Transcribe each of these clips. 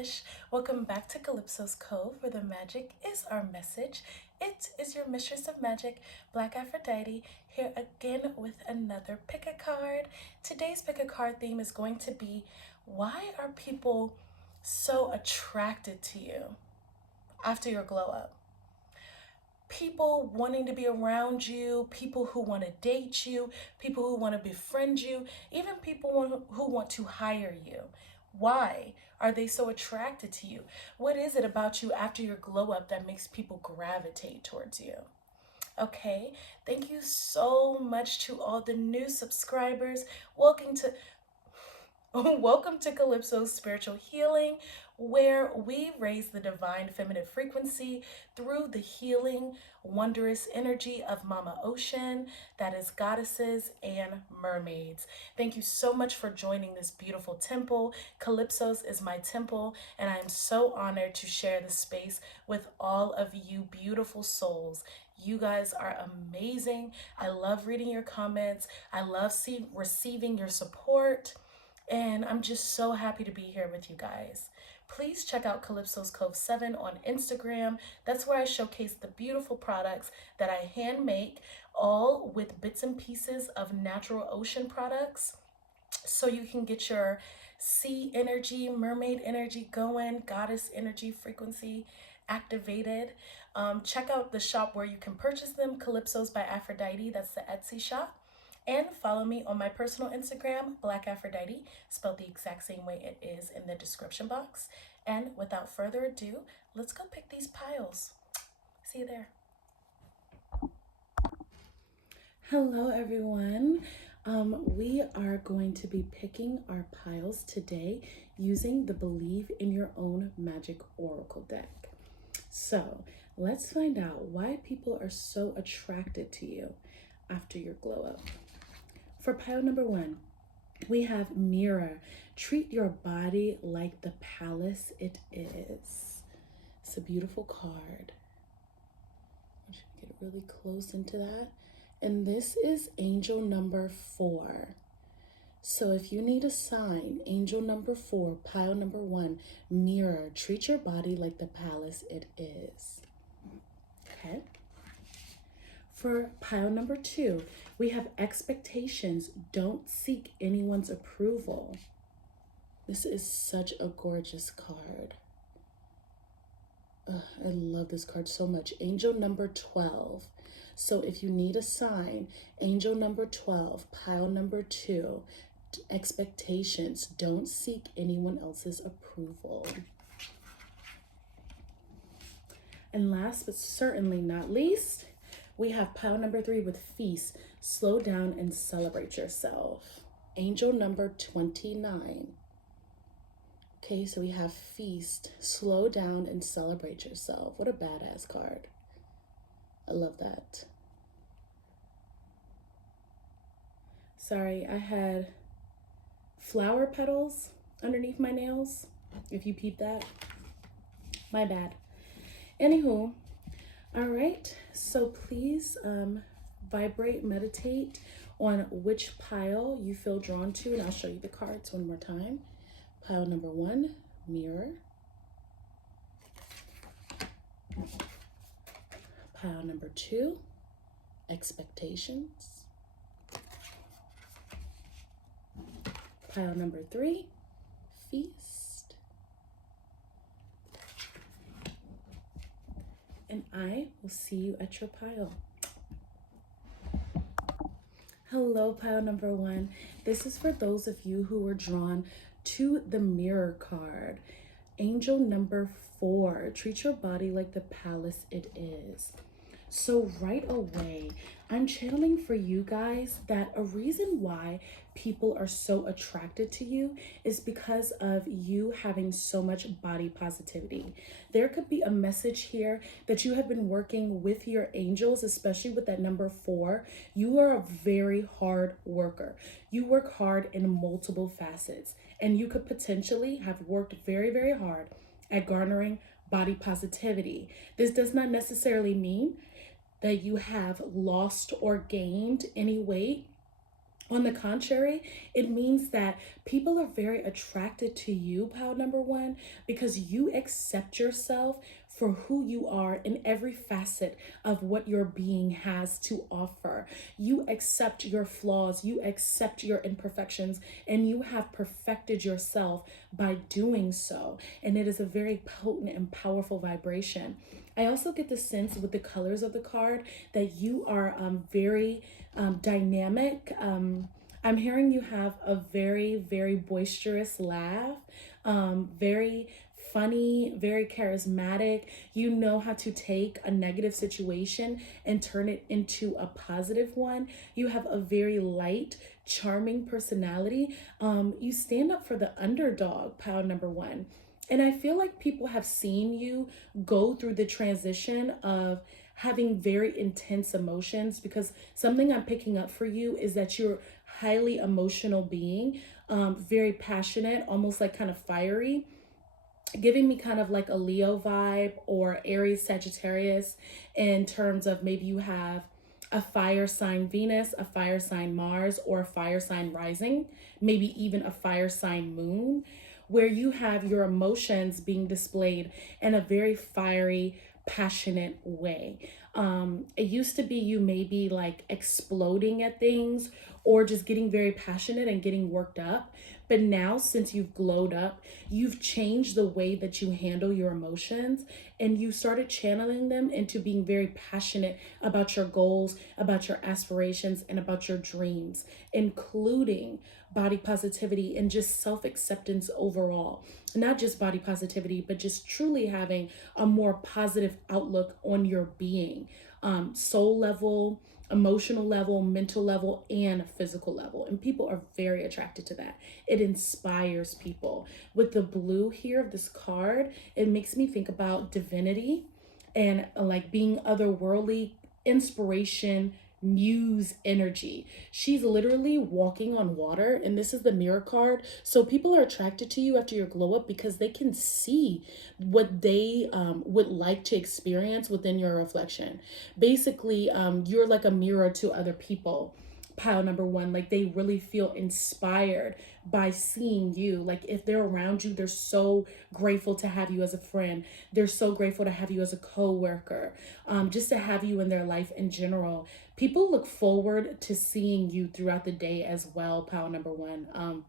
fish. Welcome back to Calypso's Cove, where the magic is our message. It is your mistress of magic, BlkAfroditee, here again with another pick a card. Today's pick a card theme is going to be, why are people so attracted to you after your glow up? People wanting to be around you, people who want to date you, people who want to befriend you, even people who want to hire you. Why are they so attracted to you? What is it about you after your glow up that makes people gravitate towards you? Okay, thank you so much to all the new subscribers. Welcome to Calypso's Spiritual Healing, where we raise the divine feminine frequency through the healing, wondrous energy of Mama Ocean, that is Goddesses and Mermaids. Thank you so much for joining this beautiful temple. Calypso's is my temple, and I am so honored to share the space with all of you beautiful souls. You guys are amazing. I love reading your comments. I love receiving your support. And I'm just so happy to be here with you guys. Please check out Calypso's Cove 7 on Instagram. That's where I showcase the beautiful products that I hand make, all with bits and pieces of natural ocean products. So you can get your sea energy, mermaid energy going, goddess energy frequency activated. Check out the shop where you can purchase them, Calypso's by Aphrodite. That's the Etsy shop. And follow me on my personal Instagram, BlkAfroditee, spelled the exact same way it is in the description box. And without further ado, let's go pick these piles. See you there. Hello, everyone. We are going to be picking our piles today using the Believe in Your Own Magic Oracle deck. So let's find out why people are so attracted to you after your glow up. For pile number 1, we have Mirror. Treat your body like the palace it is. It's a beautiful card. I should get really close into that. And this is angel number 4. So if you need a sign, angel number 4, pile number 1, Mirror. Treat your body like the palace it is. Okay. For pile number 2, we have Expectations. Don't seek anyone's approval. This is such a gorgeous card. I love this card so much. Angel number 12. So if you need a sign, angel number 12, pile number 2, Expectations. Don't seek anyone else's approval. And last but certainly not least, we have pile number 3 with Feast. Slow down and celebrate yourself. Angel number 29. Okay, so we have Feast. Slow down and celebrate yourself. What a badass card. I love that. Sorry, I had flower petals underneath my nails. If you peep that, my bad. Anywho, all right, so please vibrate, meditate on which pile you feel drawn to, and I'll show you the cards one more time. Pile number 1, Mirror. Pile number 2, Expectations. Pile number 3, Feast. And I will see you at your pile. Hello, pile number 1. This is for those of you who were drawn to the Mirror card. Angel number 4. Treat your body like the palace it is. So right away, I'm channeling for you guys that a reason why people are so attracted to you is because of you having so much body positivity. There could be a message here that you have been working with your angels, especially with that number 4. You are a very hard worker. You work hard in multiple facets, and you could potentially have worked very, very hard at garnering body positivity. This does not necessarily mean that you have lost or gained any weight On the contrary, it means that people are very attracted to you, pile number one, because you accept yourself for who you are in every facet of what your being has to offer. You accept your flaws, you accept your imperfections, and you have perfected yourself by doing so. And it is a very potent and powerful vibration. I also get the sense with the colors of the card that you are very dynamic. I'm hearing you have a very, very boisterous laugh, very funny, very charismatic. You know how to take a negative situation and turn it into a positive one. You have a very light, charming personality. You stand up for the underdog, pile number one. And I feel like people have seen you go through the transition of having very intense emotions, because something I'm picking up for you is that you're highly emotional being, very passionate, almost like kind of fiery, giving me kind of like a Leo vibe or Aries Sagittarius, in terms of maybe you have a fire sign Venus, a fire sign Mars, or a fire sign rising, maybe even a fire sign moon, where you have your emotions being displayed in a very fiery, passionate way. It used to be you maybe like exploding at things or just getting very passionate and getting worked up. But now, since you've glowed up, you've changed the way that you handle your emotions, and you started channeling them into being very passionate about your goals, about your aspirations, and about your dreams, including body positivity and just self-acceptance overall. Not just body positivity, but just truly having a more positive outlook on your being, soul level, emotional level, mental level, and physical level. And people are very attracted to that. It inspires people. With the blue here of this card, it makes me think about divinity and like being otherworldly, inspiration, muse energy. She's literally walking on water, and this is the mirror card. So people are attracted to you after your glow up because they can see what they would like to experience within your reflection. Basically, you're like a mirror to other people, pile number one. Like, they really feel inspired by seeing you. Like, if they're around you, they're so grateful to have you as a friend. They're so grateful to have you as a co-worker, just to have you in their life in general. People look forward to seeing you throughout the day as well, pile number one.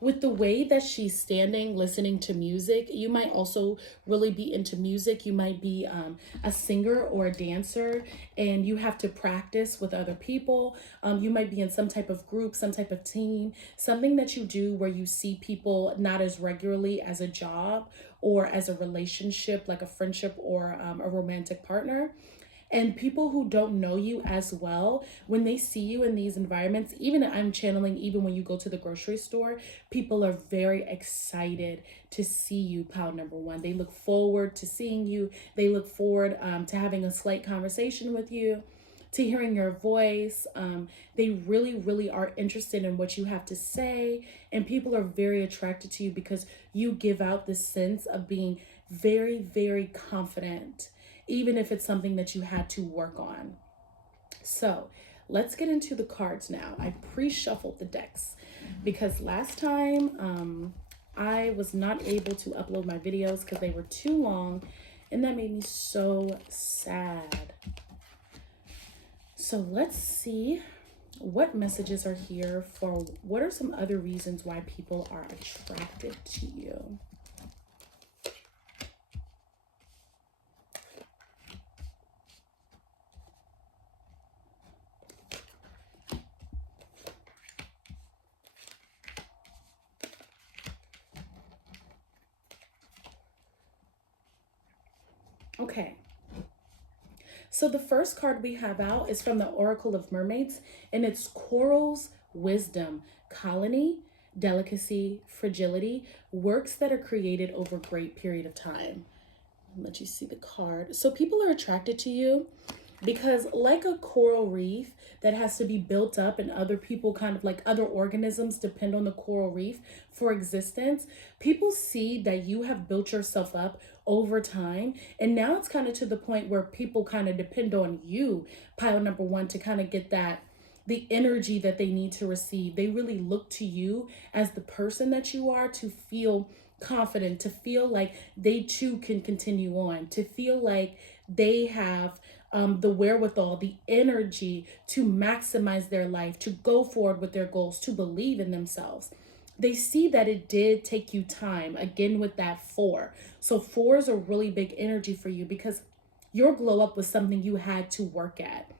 With the way that she's standing, listening to music, you might also really be into music. You might be a singer or a dancer, and you have to practice with other people. You might be in some type of group, some type of team, something that you do where you see people not as regularly as a job or as a relationship, like a friendship or a romantic partner. And people who don't know you as well, when they see you in these environments, even I'm channeling, even when you go to the grocery store, people are very excited to see you, pile number one. They look forward to seeing you. They look forward to having a slight conversation with you, to hearing your voice. They really, really are interested in what you have to say. And people are very attracted to you because you give out this sense of being very, very confident, even if it's something that you had to work on. So let's get into the cards now. I pre-shuffled the decks because last time I was not able to upload my videos because they were too long, and that made me so sad. So let's see what messages are here for what are some other reasons why people are attracted to you. Okay, so the first card we have out is from the Oracle of Mermaids, and it's Coral's Wisdom, Colony, Delicacy, Fragility, works that are created over a great period of time. I'll let you see the card. So people are attracted to you because, like a coral reef that has to be built up, and other people, kind of like other organisms, depend on the coral reef for existence, people see that you have built yourself up over time, and now it's kind of to the point where people kind of depend on you, pile number one, to kind of get the energy that they need to receive. They really look to you as the person that you are to feel confident, to feel like they too can continue on, to feel like they have the wherewithal, the energy to maximize their life, to go forward with their goals, to believe in themselves. They see that it did take you time, again with that 4. So 4 is a really big energy for you because your glow up was something you had to work at.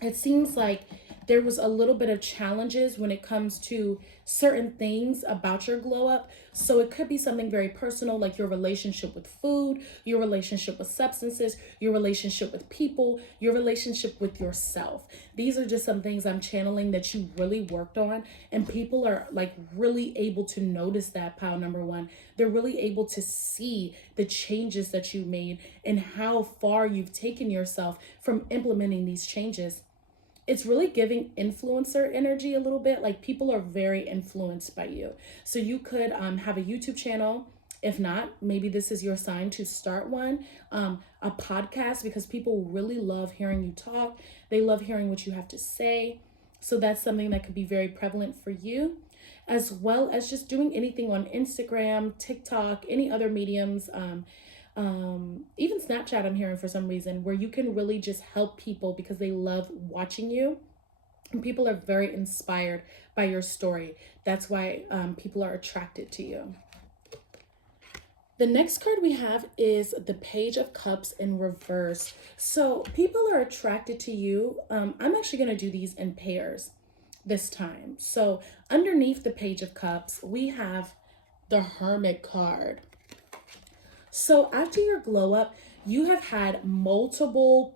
It seems like there was a little bit of challenges when it comes to certain things about your glow up. So it could be something very personal, like your relationship with food, your relationship with substances, your relationship with people, your relationship with yourself. These are just some things I'm channeling that you really worked on, and people are like really able to notice that, pile number 1. They're really able to see the changes that you made and how far you've taken yourself from implementing these changes. It's really giving influencer energy a little bit. Like people are very influenced by you. So you could have a YouTube channel. If not, maybe this is your sign to start one. A podcast, because people really love hearing you talk. They love hearing what you have to say. So that's something that could be very prevalent for you, as well as just doing anything on Instagram, TikTok, any other mediums, even Snapchat. I'm hearing for some reason where you can really just help people because they love watching you, and people are very inspired by your story. That's why people are attracted to you. The next card we have is the Page of Cups in reverse. So people are attracted to you. I'm actually going to do these in pairs this time. So underneath the Page of Cups, we have the Hermit card. So after your glow up, you have had multiple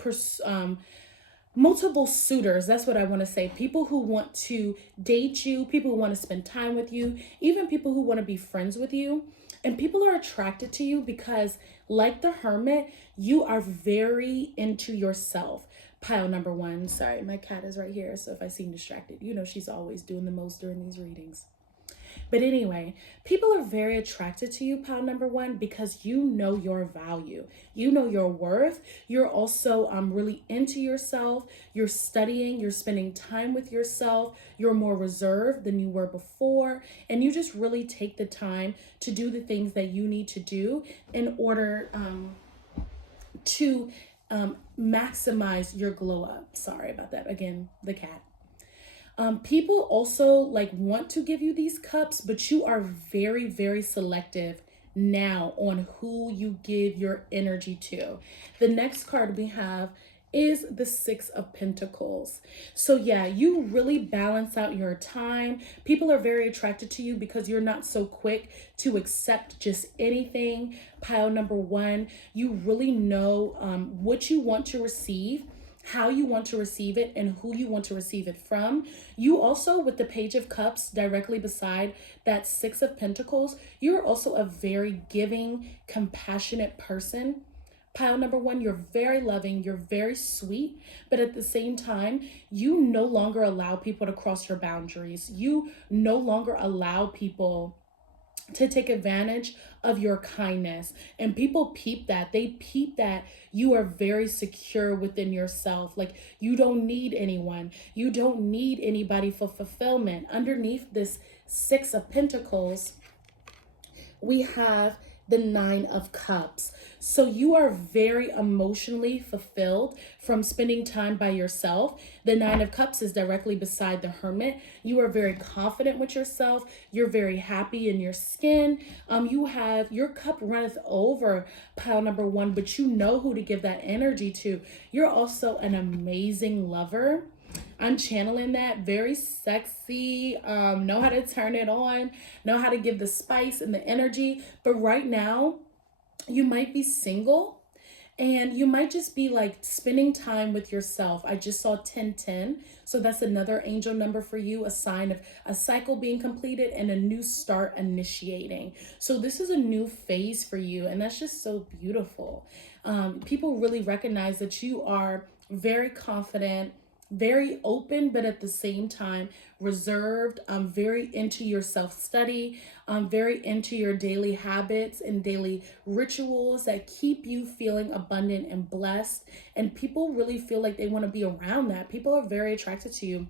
suitors. That's what I want to say. People who want to date you, people who want to spend time with you, even people who want to be friends with you. And people are attracted to you because, like the Hermit, you are very into yourself. Pile number 1. Sorry, my cat is right here. So if I seem distracted, you know she's always doing the most during these readings. But anyway, people are very attracted to you, pile number 1, because you know your value. You know your worth. You're also really into yourself. You're studying. You're spending time with yourself. You're more reserved than you were before. And you just really take the time to do the things that you need to do in order to maximize your glow up. Sorry about that. Again, the cat. People also like want to give you these cups, but you are very, very selective now on who you give your energy to. The next card we have is the 6 of Pentacles. So yeah, you really balance out your time. People are very attracted to you because you're not so quick to accept just anything. Pile number 1, you really know what you want to receive, how you want to receive it, and who you want to receive it from. You also, with the Page of Cups directly beside that 6 of Pentacles, you're also a very giving, compassionate person. Pile number 1, you're very loving, you're very sweet, but at the same time, you no longer allow people to cross your boundaries. You no longer allow people to take advantage of your kindness, and people peep that. They peep that you are very secure within yourself. Like you don't need anyone, you don't need anybody for fulfillment. Underneath this 6 of Pentacles, we have the 9 of Cups. So you are very emotionally fulfilled from spending time by yourself. The 9 of Cups is directly beside the Hermit. You are very confident with yourself. You're very happy in your skin. You have your cup runneth over, pile number 1, but you know who to give that energy to. You're also an amazing lover. I'm channeling that. Very sexy, know how to turn it on, know how to give the spice and the energy. But right now, you might be single and you might just be like spending time with yourself. I just saw 1010. So that's another angel number for you, a sign of a cycle being completed and a new start initiating. So this is a new phase for you, and that's just so beautiful. People really recognize that you are very confident, very open, but at the same time reserved, very into your self-study, very into your daily habits and daily rituals that keep you feeling abundant and blessed. And people really feel like they want to be around that. People are very attracted to you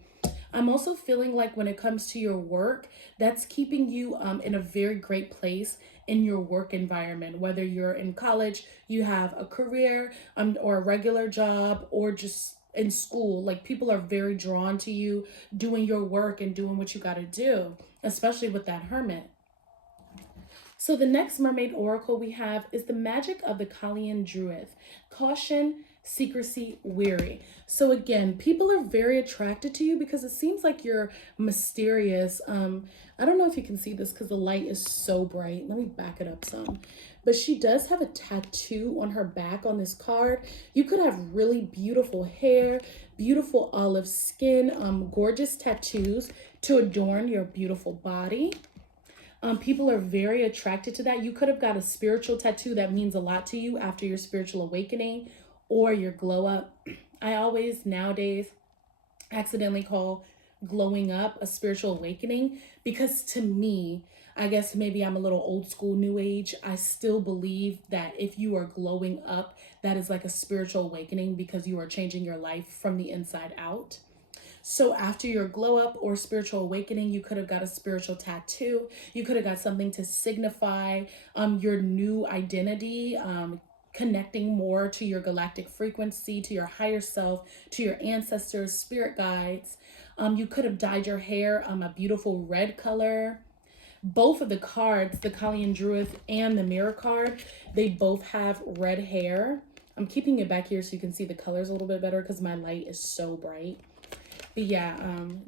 I'm also feeling like when it comes to your work, that's keeping you in a very great place in your work environment, whether you're in college, you have a career or a regular job, or just in school. Like, people are very drawn to you doing your work and doing what you got to do, especially with that hermit. So the next mermaid oracle we have is the Magick of the Kalian Druid. Caution, secrecy, weary. So again, people are very attracted to you because it seems like you're mysterious. I don't know if you can see this because the light is so bright. Let me back it up some. But she does have a tattoo on her back on this card. You could have really beautiful hair, beautiful olive skin, gorgeous tattoos to adorn your beautiful body. People are very attracted to that. You could have got a spiritual tattoo that means a lot to you after your spiritual awakening or your glow up. I always nowadays accidentally call glowing up a spiritual awakening because, to me, I guess maybe I'm a little old school new age. I still believe that if you are glowing up, that is like a spiritual awakening because you are changing your life from the inside out. So after your glow up or spiritual awakening, you could have got a spiritual tattoo. You could have got something to signify your new identity, connecting more to your galactic frequency, to your higher self, to your ancestors, spirit guides. You could have dyed your hair a beautiful red color. Both of the cards, the Kalian Druid and the Mirror card, they both have red hair. I'm keeping it back here so you can see the colors a little bit better because my light is so bright. But yeah,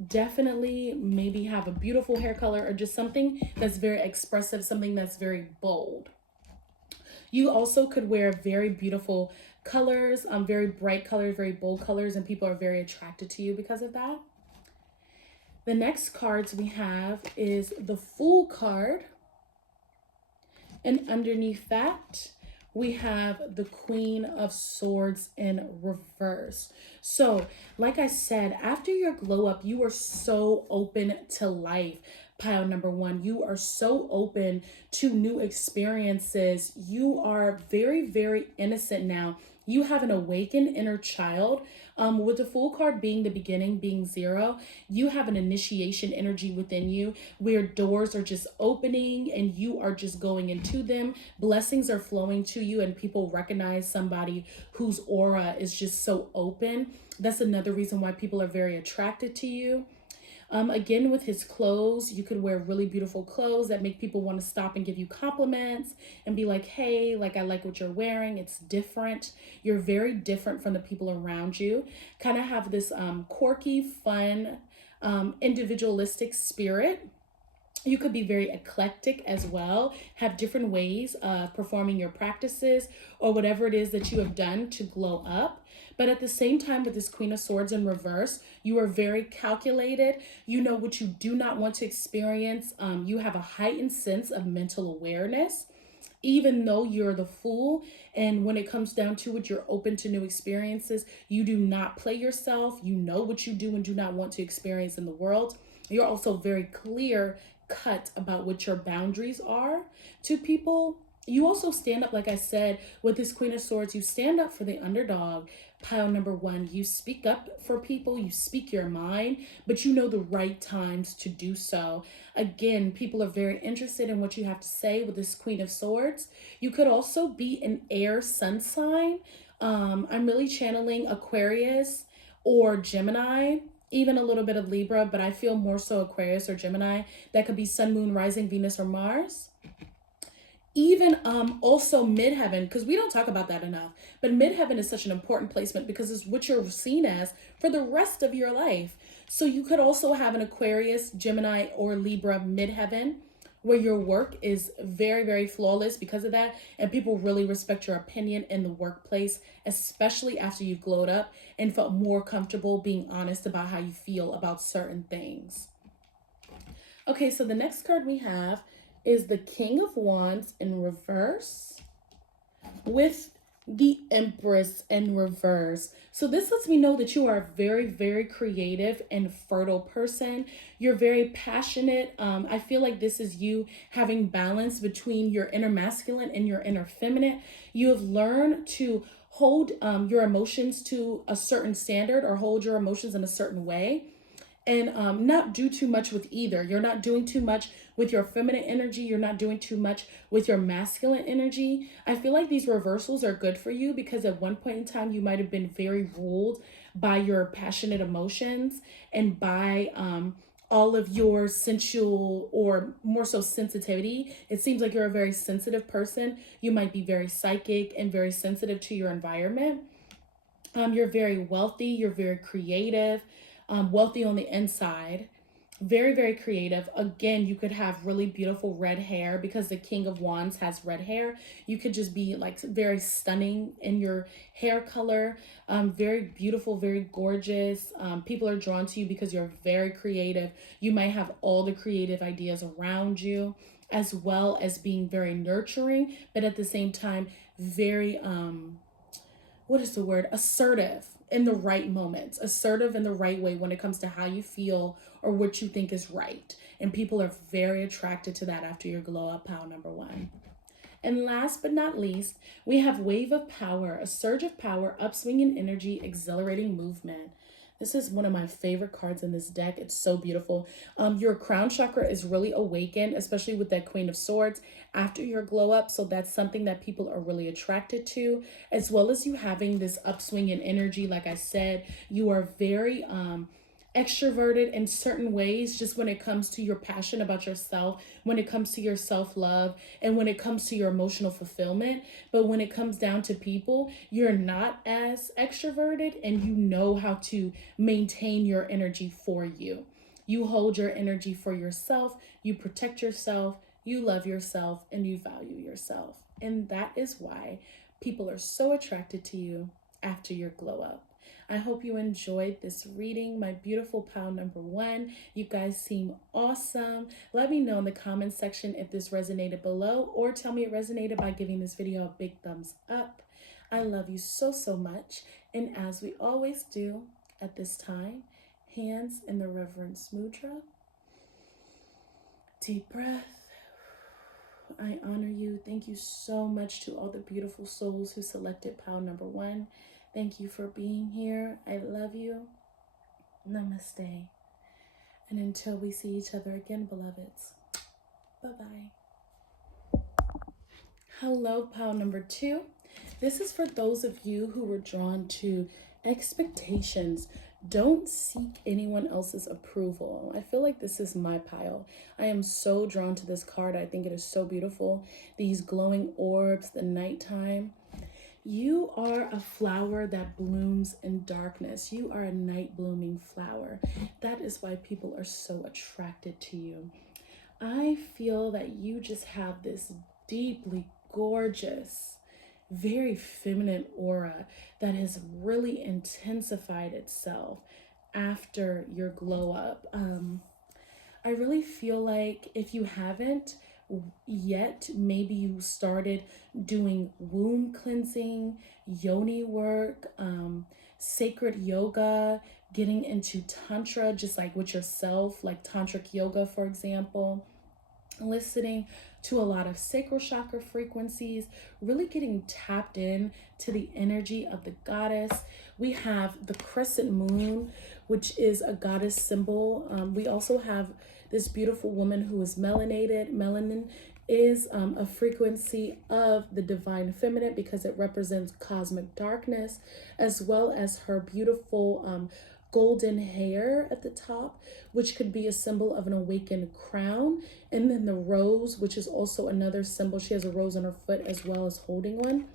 definitely maybe have a beautiful hair color or just something that's very expressive, something that's very bold. You also could wear very beautiful colors, very bright colors, very bold colors, and people are very attracted to you because of that. The next cards we have is the Fool card. And underneath that, we have the Queen of Swords in reverse. So, like I said, after your glow up, you are so open to life. Pile number one, you are so open to new experiences. You are very, very innocent now. You have an awakened inner child. With the Fool card being the beginning, being 0, you have an initiation energy within you where doors are just opening and you are just going into them. Blessings are flowing to you and people recognize somebody whose aura is just so open. That's another reason why people are very attracted to you. Again, with his clothes, you could wear really beautiful clothes that make people want to stop and give you compliments and be like, hey, like, I like what you're wearing. It's different. You're very different from the people around you. Kind of have this quirky, fun, individualistic spirit. You could be very eclectic as well, have different ways of performing your practices or whatever it is that you have done to glow up. But at the same time, with this Queen of Swords in reverse, you are very calculated. You know what you do not want to experience. You have a heightened sense of mental awareness, even though you're the Fool. And when it comes down to it, you're open to new experiences. You do not play yourself. You know what you do and do not want to experience in the world. You're also very clear cut about what your boundaries are to people. You also stand up, like I said, with this Queen of Swords, you stand up for the underdog. Pile number one, you speak up for people, you speak your mind, but you know the right times to do so. Again, people are very interested in what you have to say with this Queen of Swords. You could also be an air sun sign. I'm really channeling Aquarius or Gemini, even a little bit of Libra, but I feel more so Aquarius or Gemini. That could be Sun, Moon, Rising, Venus, or Mars. Even also midheaven, because we don't talk about that enough, but midheaven is such an important placement because it's what you're seen as for the rest of your life. So you could also have an Aquarius, Gemini, or Libra midheaven where your work is very, very flawless because of that, and people really respect your opinion in the workplace, especially after you've glowed up and felt more comfortable being honest about how you feel about certain things. Okay, so the next card we have is the King of Wands in reverse with the Empress in reverse. So this lets me know that you are a very, very creative and fertile person. You're very passionate. I feel like this is you having balance between your inner masculine and your inner feminine. You have learned to hold your emotions to a certain standard or hold your emotions in a certain way. and not do too much with either. You're not doing too much with your feminine energy. You're not doing too much with your masculine energy. I feel like these reversals are good for you because at one point in time, you might have been very ruled by your passionate emotions and by all of your sensual or more so sensitivity. It seems like you're a very sensitive person. You might be very psychic and very sensitive to your environment. You're very wealthy. You're very creative, wealthy on the inside. Very, very creative. Again, you could have really beautiful red hair because the King of Wands has red hair. You could just be like very stunning in your hair color. Very beautiful, very gorgeous. People are drawn to you because you're very creative. You might have all the creative ideas around you, as well as being very nurturing, but at the same time, very, what is the word? Assertive in the right moments, assertive in the right way when it comes to how you feel or what you think is right. And people are very attracted to that after your glow up pile number 1. And last but not least, we have Wave of Power, a surge of power, upswing in energy, exhilarating movement. This is one of my favorite cards in this deck. It's so beautiful. Your crown chakra is really awakened, especially with that Queen of Swords after your glow up. So that's something that people are really attracted to, as well as you having this upswing in energy. Like I said, you are very extroverted in certain ways, just when it comes to your passion about yourself, when it comes to your self-love, and when it comes to your emotional fulfillment. But when it comes down to people, you're not as extroverted, and you know how to maintain your energy for you. You hold your energy for yourself, you protect yourself, you love yourself, and you value yourself. And that is why people are so attracted to you after your glow up. I hope you enjoyed this reading, my beautiful pile number 1. You guys seem awesome. Let me know in the comments section if this resonated below, or tell me it resonated by giving this video a big thumbs up. I love you so, so much. And as we always do at this time, hands in the reverence mudra. Deep breath. I honor you. Thank you so much to all the beautiful souls who selected pile number 1. Thank you for being here. I love you. Namaste. And until we see each other again, beloveds, bye-bye. Hello, pile number 2. This is for those of you who were drawn to expectations. Don't seek anyone else's approval. I feel like this is my pile. I am so drawn to this card. I think it is so beautiful. These glowing orbs, the nighttime. You are a flower that blooms in darkness. You are a night blooming flower. That is why people are so attracted to you. I feel that you just have this deeply gorgeous, very feminine aura that has really intensified itself after your glow up. I really feel like if you haven't yet, maybe you started doing womb cleansing, yoni work, sacred yoga, getting into tantra, just like with yourself, like tantric yoga, for example, listening to a lot of sacral chakra frequencies, really getting tapped in to the energy of the goddess. We have the crescent moon, which is a goddess symbol. We also have this beautiful woman who is melanated. Melanin is a frequency of the divine feminine because it represents cosmic darkness, as well as her beautiful golden hair at the top, which could be a symbol of an awakened crown. And then the rose, which is also another symbol. She has a rose on her foot as well as holding one.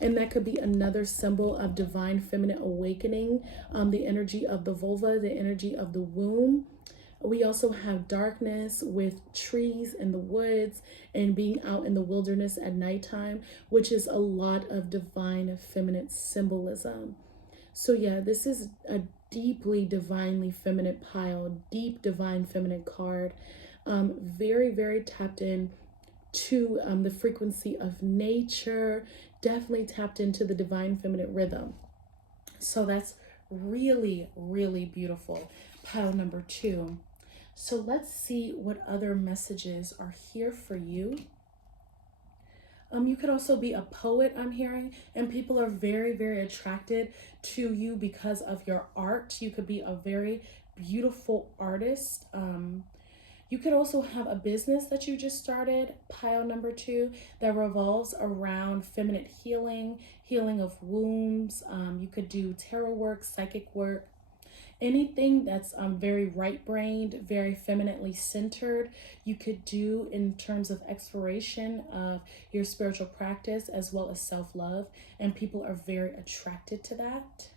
And that could be another symbol of divine feminine awakening, the energy of the vulva, the energy of the womb. We also have darkness with trees in the woods and being out in the wilderness at nighttime, which is a lot of divine feminine symbolism. So yeah, this is a deeply divinely feminine pile, deep divine feminine card. Very, very tapped in to the frequency of nature, definitely tapped into the divine feminine rhythm. So that's really, really beautiful. Pile number 2. So let's see what other messages are here for you. You could also be a poet, I'm hearing, and people are very, very attracted to you because of your art. You could be a very beautiful artist. You could also have a business that you just started, pile number 2, that revolves around feminine healing, healing of wombs. You could do tarot work, psychic work, anything that's very right-brained, very femininely centered. You could do in terms of exploration of your spiritual practice as well as self-love, and people are very attracted to that.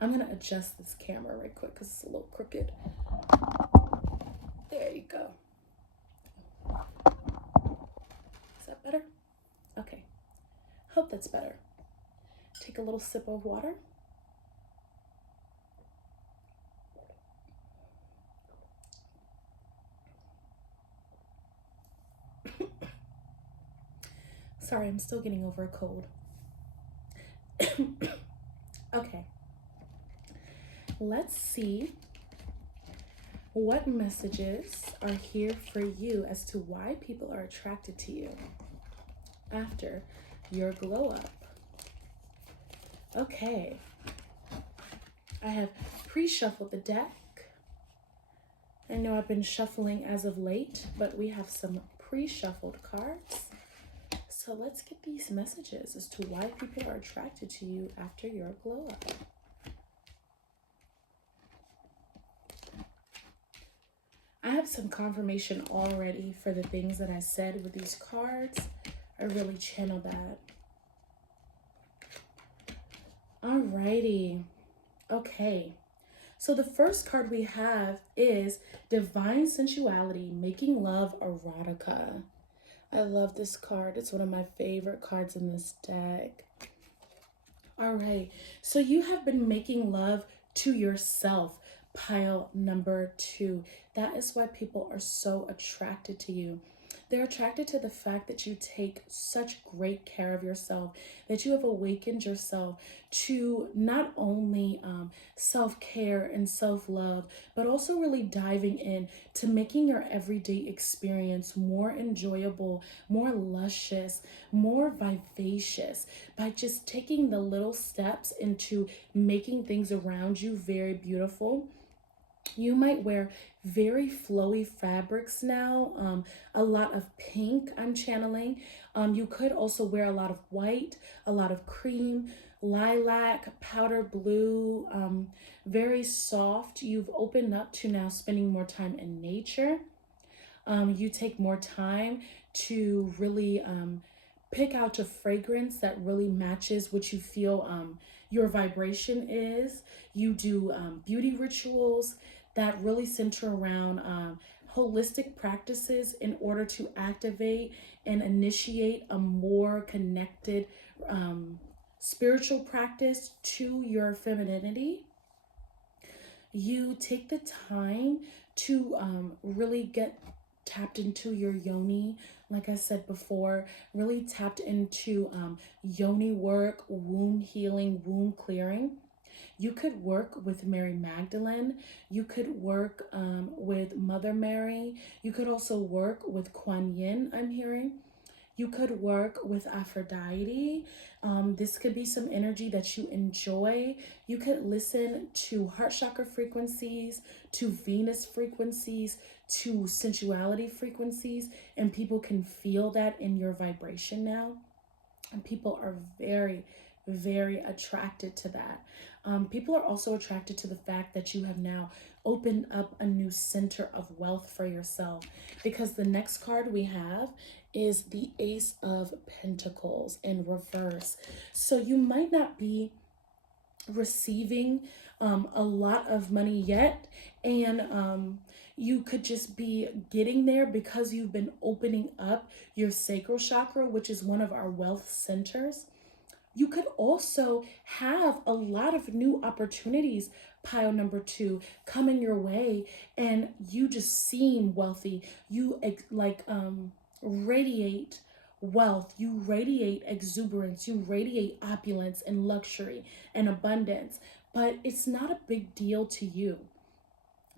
I'm gonna adjust this camera right quick because it's a little crooked. There you go. Is that better? Okay. Hope that's better. Take a little sip of water. Sorry, I'm still getting over a cold. Okay. Let's see what messages are here for you as to why people are attracted to you after your glow up. Okay. I have pre-shuffled the deck. I know I've been shuffling as of late, but we have some pre-shuffled cards. So let's get these messages as to why people are attracted to you after your glow up. I have some confirmation already for the things that I said with these cards. I really channel that. Alrighty. Okay. So the first card we have is Divine Sensuality, Making Love Erotica. I love this card. It's one of my favorite cards in this deck. All right. So you have been making love to yourself, pile number 2. That is why people are so attracted to you. They're attracted to the fact that you take such great care of yourself, that you have awakened yourself to not only self-care and self-love, but also really diving in to making your everyday experience more enjoyable, more luscious, more vivacious by just taking the little steps into making things around you very beautiful. You might wear very flowy fabrics now, a lot of pink I'm channeling. You could also wear a lot of white, a lot of cream, lilac, powder blue, very soft. You've opened up to now spending more time in nature. You take more time to really pick out a fragrance that really matches what you feel your vibration is. You do beauty rituals that really center around holistic practices in order to activate and initiate a more connected spiritual practice to your femininity. You take the time to really get tapped into your yoni. Like I said before, really tapped into yoni work, womb healing, womb clearing. You could work with Mary Magdalene. You could work with Mother Mary. You could also work with Kuan Yin, I'm hearing. You could work with Aphrodite. This could be some energy that you enjoy. You could listen to heart chakra frequencies, to Venus frequencies, to sensuality frequencies, and people can feel that in your vibration now. And people are very, very attracted to that. People are also attracted to the fact that you have now opened up a new center of wealth for yourself, because the next card we have is the Ace of Pentacles in reverse. So you might not be receiving a lot of money yet, and you could just be getting there because you've been opening up your sacral chakra, which is one of our wealth centers. You could also have a lot of new opportunities, pile number 2, coming your way, and you just seem wealthy. You radiate wealth, you radiate exuberance, you radiate opulence and luxury and abundance, but it's not a big deal to you.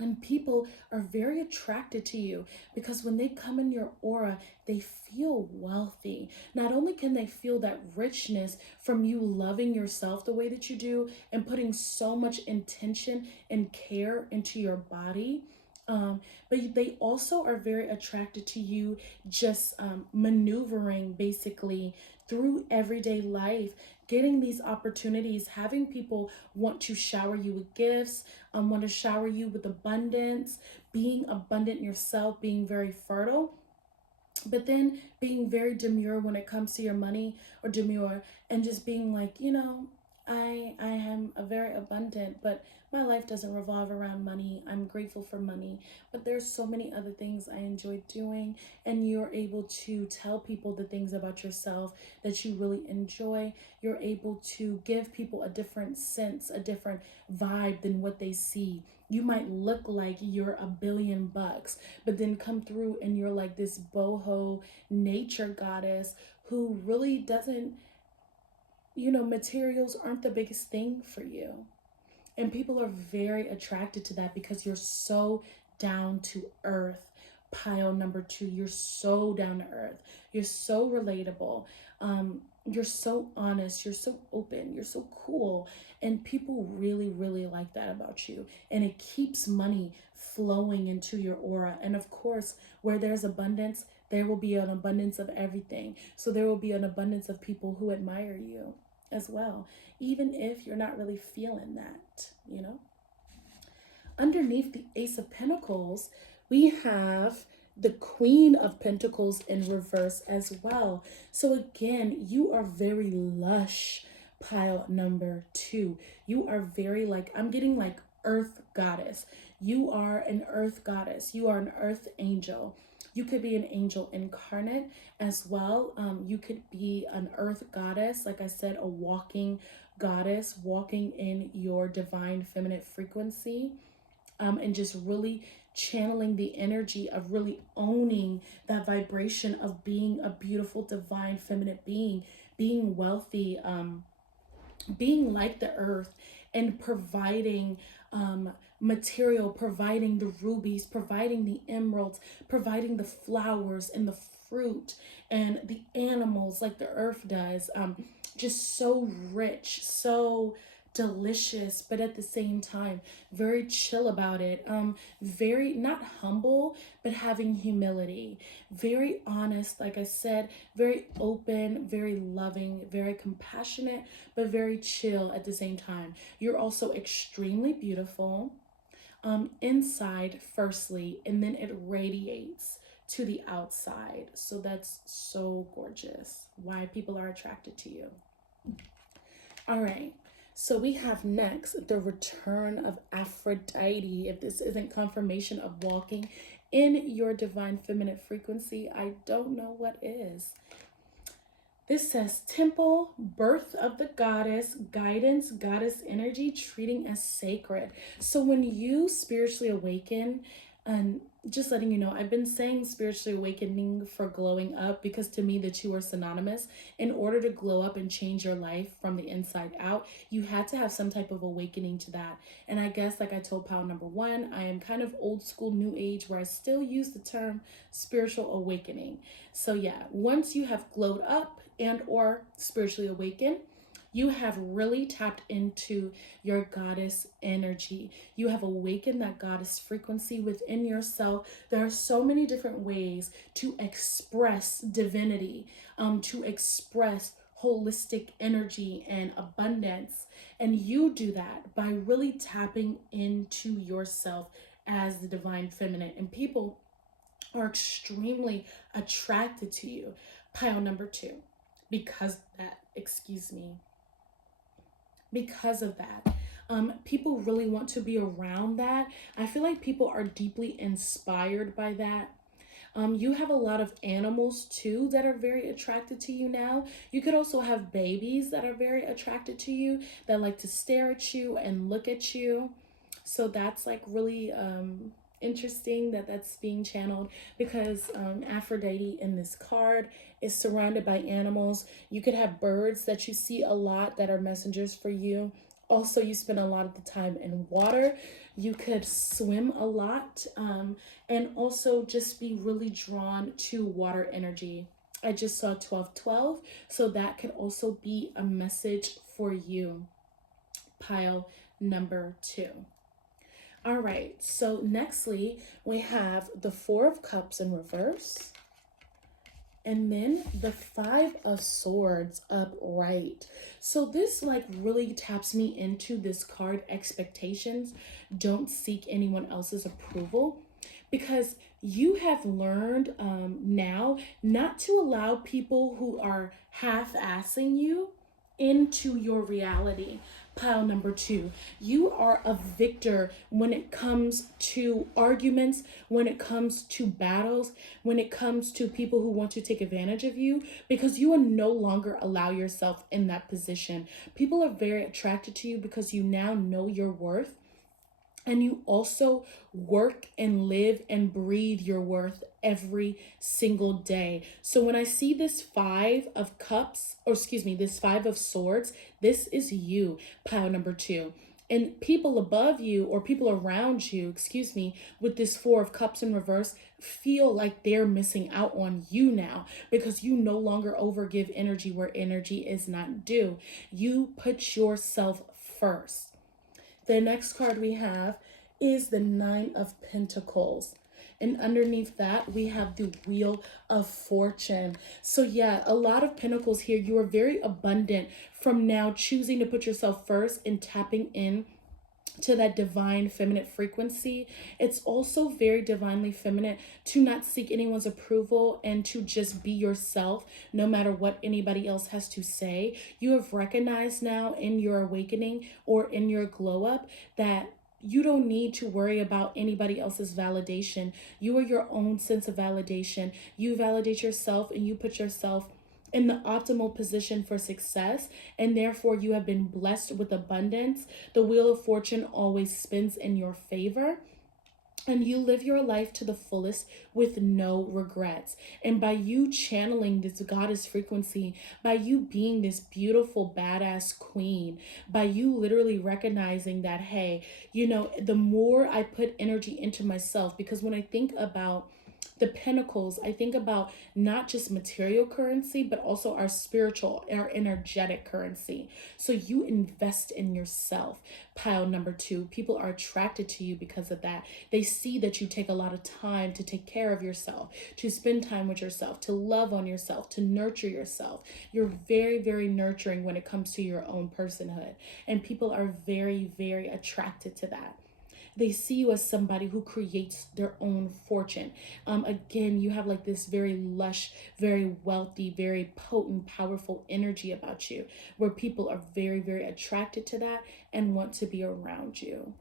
And people are very attracted to you because when they come in your aura, they feel wealthy. Not only can they feel that richness from you loving yourself the way that you do and putting so much intention and care into your body, but they also are very attracted to you just maneuvering basically through everyday life, getting these opportunities, having people want to shower you with gifts, want to shower you with abundance, being abundant yourself, being very fertile, but then being very demure when it comes to your money, or demure and just being like, I am a very abundant, but my life doesn't revolve around money. I'm grateful for money, but there's so many other things I enjoy doing. And you're able to tell people the things about yourself that you really enjoy. You're able to give people a different sense, a different vibe than what they see. You might look like you're $1 billion, but then come through and you're like this boho nature goddess who really doesn't, materials aren't the biggest thing for you. And people are very attracted to that because you're so down to earth. Pile number 2, you're so down to earth. You're so relatable. You're so honest. You're so open. You're so cool. And people really, really like that about you. And it keeps money flowing into your aura. And of course, where there's abundance, there will be an abundance of everything. So there will be an abundance of people who admire you as well, even if you're not really feeling that. Underneath the Ace of Pentacles, we have the Queen of Pentacles in reverse as well. So again, you are very lush, pile number 2. You are very I'm getting earth goddess. You are an earth goddess. You are an earth angel. You could be an angel incarnate as well. You could be an earth goddess, like I said, a walking goddess, walking in your divine feminine frequency, and just really channeling the energy of really owning that vibration of being a beautiful, divine, feminine being wealthy, being like the earth, and providing material, providing the rubies, providing the emeralds, providing the flowers and the fruit and the animals like the earth does. Just so rich, so delicious, but at the same time very chill about it. Very not humble, but having humility, very honest, like I said, very open, very loving, very compassionate, but very chill at the same time. You're also extremely beautiful inside firstly, and then it radiates to the outside. So that's so gorgeous, why people are attracted to you. All right, so we have next the return of Aphrodite. If this isn't confirmation of walking in your divine feminine frequency, I don't know what is. This says temple, birth of the goddess, guidance, goddess energy, treating as sacred. So when you spiritually awaken, and just letting you know, I've been saying spiritually awakening for glowing up because to me the two are synonymous. In order to glow up and change your life from the inside out, you had to have some type of awakening to that. And I guess, like I told pile number 1, I am kind of old school new age where I still use the term spiritual awakening. So yeah, once you have glowed up and or spiritually awakened, you have really tapped into your goddess energy. You have awakened that goddess frequency within yourself. There are so many different ways to express divinity, to express holistic energy and abundance. And you do that by really tapping into yourself as the divine feminine. And people are extremely attracted to you. Pile number 2. Because of that, people really want to be around that. I feel like people are deeply inspired by that. You have a lot of animals too that are very attracted to you now. You could also have babies that are very attracted to you, that like to stare at you and look at you. So that's really interesting that that's being channeled, because Aphrodite in this card is surrounded by animals. You could have birds that you see a lot that are messengers for you. Also, you spend a lot of the time in water. You could swim a lot, and also just be really drawn to water energy. I just saw 1212, so that could also be a message for you. Pile number 2. All right, so nextly, we have the Four of Cups in reverse. And then the Five of Swords upright. So this like really taps me into this card, expectations. Don't seek anyone else's approval, because you have learned now not to allow people who are half-assing you into your reality. Pile number 2, you are a victor when it comes to arguments, when it comes to battles, when it comes to people who want to take advantage of you, because you will no longer allow yourself in that position. People are very attracted to you because you now know your worth. And you also work and live and breathe your worth every single day. So when I see this Five of Cups, or excuse me, this Five of Swords, this is you, pile number 2. And people above you, or people around you, excuse me, with this Four of Cups in reverse, feel like they're missing out on you now, because you no longer overgive energy where energy is not due. You put yourself first. The next card we have is the Nine of Pentacles. And underneath that, we have the Wheel of Fortune. So yeah, a lot of pentacles here. You are very abundant from now choosing to put yourself first and tapping in to that divine feminine frequency. It's also very divinely feminine to not seek anyone's approval and to just be yourself no matter what anybody else has to say. You have recognized now in your awakening or in your glow up that you don't need to worry about anybody else's validation. You are your own sense of validation. You validate yourself and you put yourself in the optimal position for success, and therefore you have been blessed with abundance. The Wheel of Fortune always spins in your favor, and you live your life to the fullest with no regrets. And by you channeling this goddess frequency, by you being this beautiful badass queen, by you literally recognizing that, hey, you know, the more I put energy into myself, because when I think about the pentacles, I think about not just material currency, but also our spiritual, our energetic currency. So you invest in yourself. Pile number 2, people are attracted to you because of that. They see that you take a lot of time to take care of yourself, to spend time with yourself, to love on yourself, to nurture yourself. You're very, very nurturing when it comes to your own personhood. And people are very, very attracted to that. They see you as somebody who creates their own fortune. Again, you have like this very lush, very wealthy, very potent, powerful energy about you, where people are very, very attracted to that and want to be around you.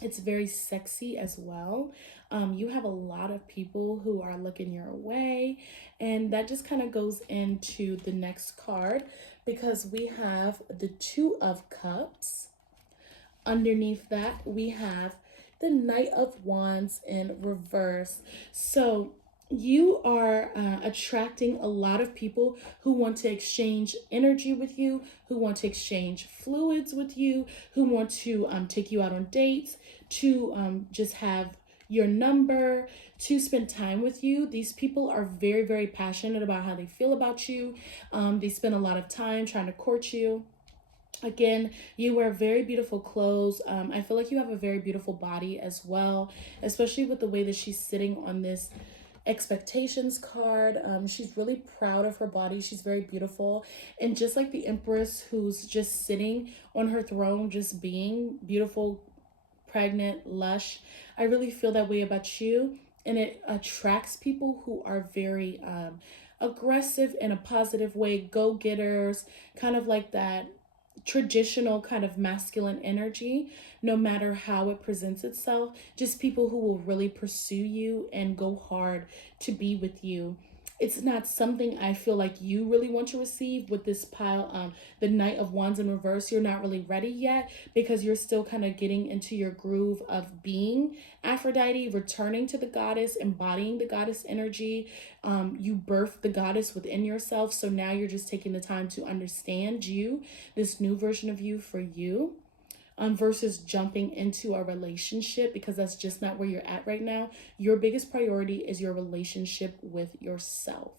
It's very sexy as well. You have a lot of people who are looking your way, and that just kind of goes into the next card, because we have the Two of Cups. Underneath that, we have the Knight of Wands in reverse. So you are attracting a lot of people who want to exchange energy with you, who want to exchange fluids with you, who want to take you out on dates, to just have your number, to spend time with you. These people are very, very passionate about how they feel about you. They spend a lot of time trying to court you. Again, you wear very beautiful clothes. I feel like you have a very beautiful body as well, especially with the way that she's sitting on this expectations card. She's really proud of her body. She's very beautiful. And just like the Empress, who's just sitting on her throne, just being beautiful, pregnant, lush, I really feel that way about you. And it attracts people who are very aggressive in a positive way, go-getters, kind of like that traditional kind of masculine energy, no matter how it presents itself. Just people who will really pursue you and go hard to be with you. it's not something I feel like you really want to receive with this pile. The Knight of Wands in reverse, you're not really ready yet because you're still kind of getting into your groove of being Aphrodite, returning to the goddess, embodying the goddess energy. You birthed the goddess within yourself, so now you're just taking the time to understand you, this new version of you for you. Versus jumping into a relationship, because that's just not where you're at right now. Your biggest priority is your relationship with yourself.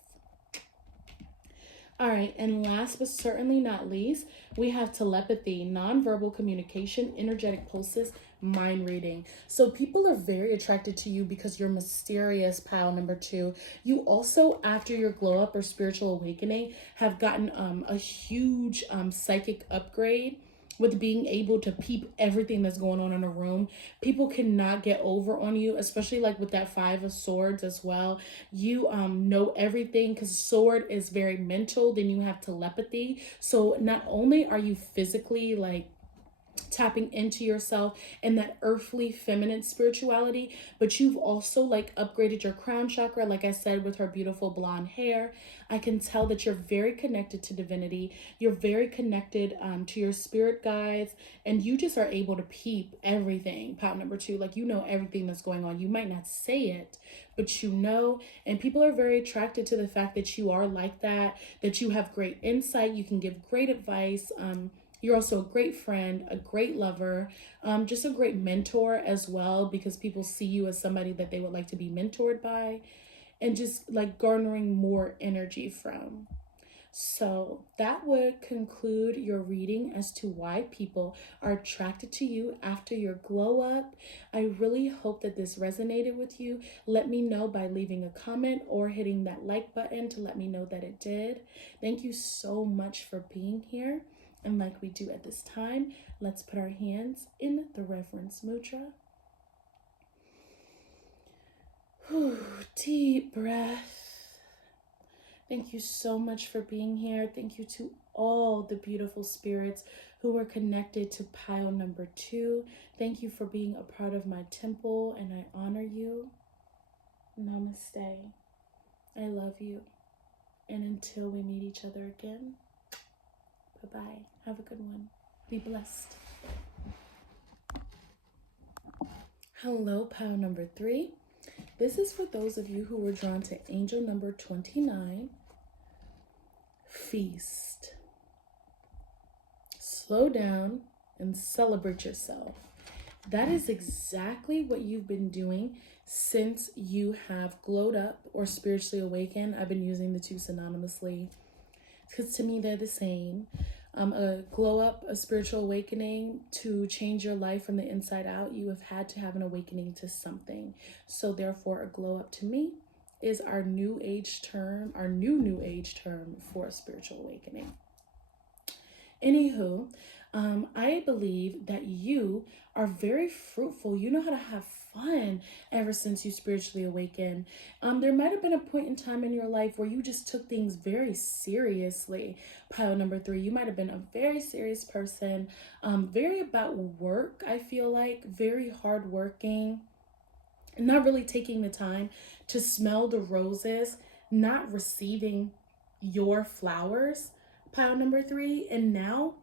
All right, and last but certainly not least, we have telepathy, nonverbal communication, energetic pulses, mind reading. So people are very attracted to you because you're mysterious, pile number 2. You also, after your glow up or spiritual awakening, have gotten a huge psychic upgrade with being able to peep everything that's going on in a room. People cannot get over on you, especially like with that 5 of Swords as well. You know everything, because sword is very mental. Then you have telepathy. So not only are you physically like tapping into yourself and that earthly feminine spirituality, but you've also like upgraded your crown chakra, like I said, with her beautiful blonde hair. I can tell that you're very connected to divinity. You're very connected to your spirit guides, and you just are able to peep everything. Pile number 2, like you know everything that's going on. You might not say it, but you know, and people are very attracted to the fact that you are like that you have great insight, you can give great advice. You're also a great friend, a great lover, just a great mentor as well, because people see you as somebody that they would like to be mentored by, and just like garnering more energy from. So that would conclude your reading as to why people are attracted to you after your glow up. I really hope that this resonated with you. Let me know by leaving a comment or hitting that like button to let me know that it did. Thank you so much for being here. And like we do at this time, let's put our hands in the reverence mudra. Deep breath. Thank you so much for being here. Thank you to all the beautiful spirits who were connected to pile number 2. Thank you for being a part of my temple, and I honor you. Namaste. I love you. And until we meet each other again, bye-bye. Have a good one. Be blessed. Hello, pile number 3. This is for those of you who were drawn to angel number 29. Feast. Slow down and celebrate yourself. That is exactly what you've been doing since you have glowed up or spiritually awakened. I've been using the two synonymously because to me they're the same. A glow up, a spiritual awakening, to change your life from the inside out, you have had to have an awakening to something. So therefore, a glow up to me is our new age term, our new age term for a spiritual awakening. Anywho, I believe that you are very fruitful. You know how to have fun ever since you spiritually awakened. There might have been a point in time in your life where you just took things very seriously. Pile number 3, you might have been a very serious person, very about work, I feel like, very hardworking, not really taking the time to smell the roses, not receiving your flowers. Pile number 3, and now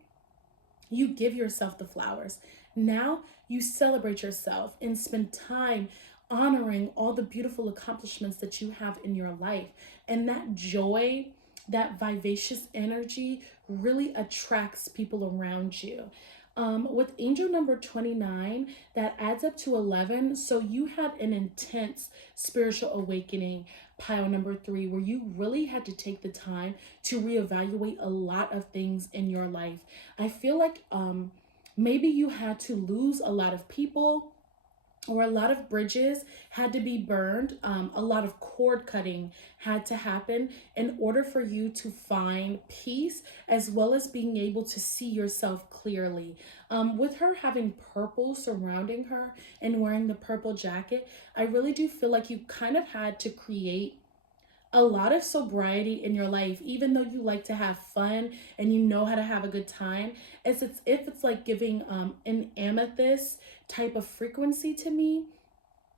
you give yourself the flowers. Now you celebrate yourself and spend time honoring all the beautiful accomplishments that you have in your life. And that joy, that vivacious energy really attracts people around you. With angel number 29, that adds up to 11. So you had an intense spiritual awakening, pile number 3, where you really had to take the time to reevaluate a lot of things in your life. I feel like maybe you had to lose a lot of people, or a lot of bridges had to be burned. A lot of cord cutting had to happen in order for you to find peace, as well as being able to see yourself clearly. With her having purple surrounding her and wearing the purple jacket, I really do feel like you kind of had to create a lot of sobriety in your life. Even though you like to have fun and you know how to have a good time, it's if it's like giving an amethyst type of frequency to me,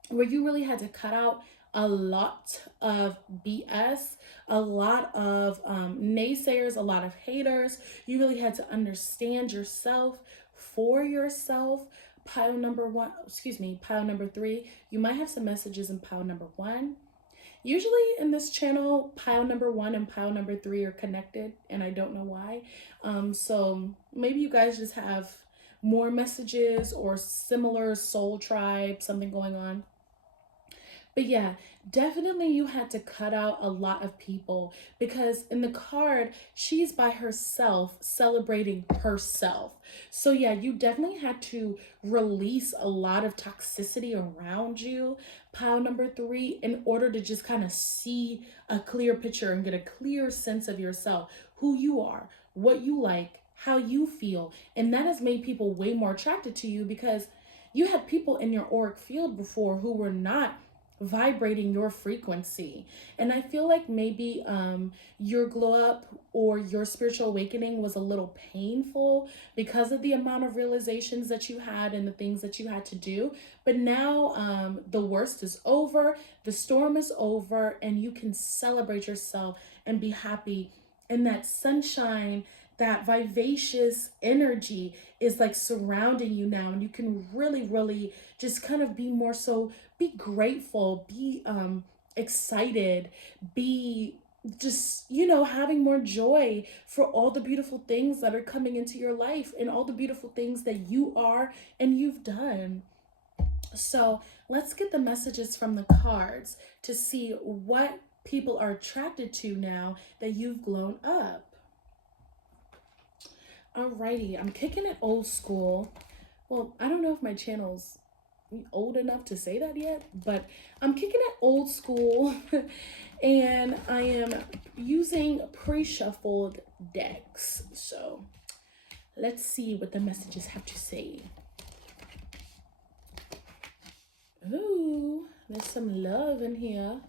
where you really had to cut out a lot of BS, a lot of naysayers, a lot of haters. You really had to understand yourself for yourself. Pile number three, you might have some messages in pile number one. Usually in this channel, pile number one and pile number three are connected, and I don't know why. So maybe you guys just have more messages or similar soul tribe, something going on. But yeah, definitely you had to cut out a lot of people, because in the card, she's by herself celebrating herself. So yeah, you definitely had to release a lot of toxicity around you, pile number three, in order to just kind of see a clear picture and get a clear sense of yourself, who you are, what you like, how you feel. And that has made people way more attracted to you, because you had people in your auric field before who were not vibrating your frequency. And I feel like maybe your glow up or your spiritual awakening was a little painful because of the amount of realizations that you had and the things that you had to do. But now the worst is over, the storm is over, and you can celebrate yourself and be happy. And that sunshine, that vivacious energy is like surrounding you now, and you can really just kind of be more so, be grateful, be excited, be just, you know, having more joy for all the beautiful things that are coming into your life and all the beautiful things that you are and you've done. So let's get the messages from the cards to see what people are attracted to now that you've grown up. Alrighty, I'm kicking it old school. Well, I don't know if my channel's old enough to say that yet, but I'm kicking it old school and I am using pre-shuffled decks. So let's see what the messages have to say. Ooh, there's some love in here.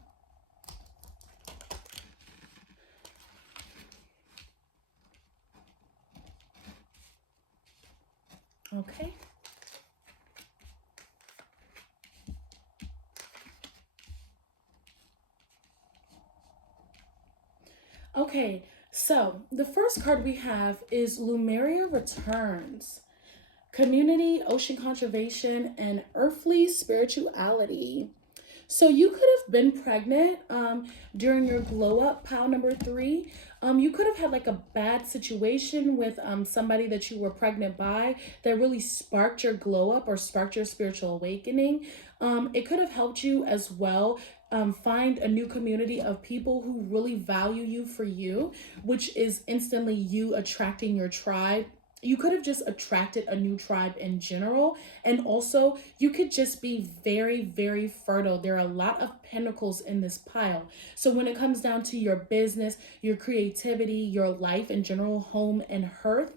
Okay. Okay, so the first card we have is Lumeria Returns. Community, ocean conservation, and earthly spirituality. So you could have been pregnant during your glow up, pile number three. You could have had like a bad situation with somebody that you were pregnant by that really sparked your glow up or sparked your spiritual awakening. It could have helped you as well find a new community of people who really value you for you, which is instantly you attracting your tribe. You could have just attracted a new tribe in general. And also you could just be very fertile. There are a lot of pentacles in this pile. So when it comes down to your business, your creativity, your life in general, home and hearth,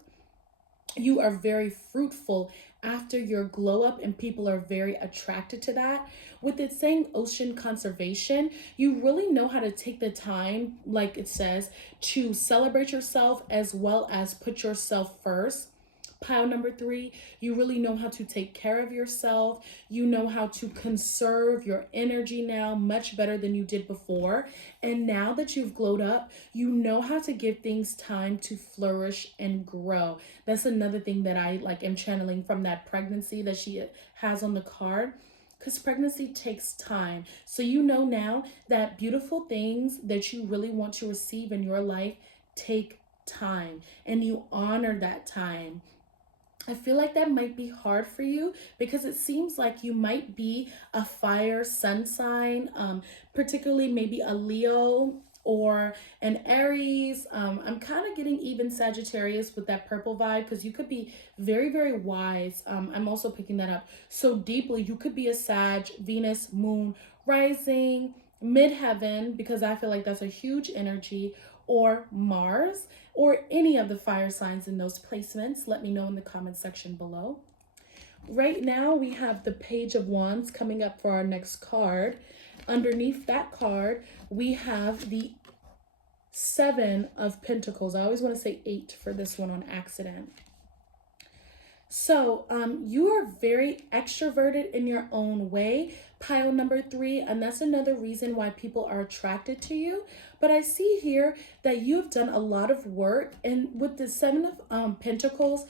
you are very fruitful after your glow up, and people are very attracted to that. With it saying ocean conservation, you really know how to take the time, like it says, to celebrate yourself as well as put yourself first. Pile number three, you really know how to take care of yourself. You know how to conserve your energy now much better than you did before. And now that you've glowed up, you know how to give things time to flourish and grow. That's another thing that I am channeling from that pregnancy that she has on the card. Because pregnancy takes time. So you know now that beautiful things that you really want to receive in your life take time. And you honor that time. I feel like that might be hard for you because it seems like you might be a fire sun sign, particularly maybe a Leo or an Aries. I'm kind of getting even Sagittarius with that purple vibe because you could be very wise. I'm also picking that up so deeply. You could be a Sag, Venus, Moon, Rising, Midheaven, because I feel like that's a huge energy, or Mars, or any of the fire signs in those placements. Let me know in the comment section below. Right now we have the Page of Wands coming up for our next card. Underneath that card, we have the Seven of Pentacles. I always want to say 8 for this one on accident. So you are very extroverted in your own way, pile number 3, and that's another reason why people are attracted to you. But I see here that you've done a lot of work, and with the 7 of Pentacles,